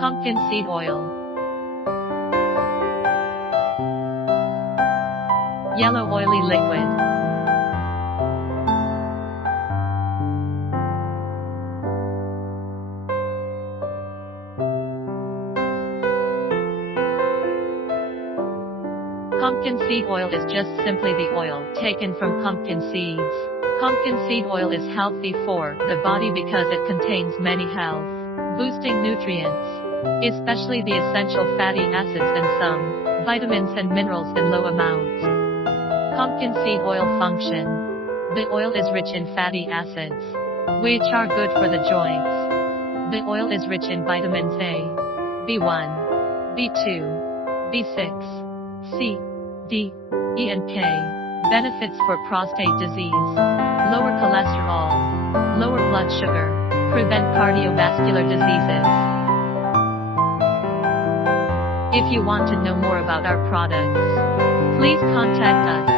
Pumpkin seed oil. Yellow oily liquid. Pumpkin seed oil is just simply the oil taken from pumpkin seeds. Pumpkin seed oil is healthy for the body because it contains many health-boosting nutrients, especially the essential fatty acids and some vitamins and minerals in low amounts. Pumpkin seed oil function. The oil is rich in fatty acids, which are good for the joints. The oil is rich in vitamins A, B1, B2, B6, C, D, E and K. Benefits for prostate disease. Lower cholesterol. Lower blood sugar. Prevent cardiovascular diseases. If you want to know more about our products, please contact us.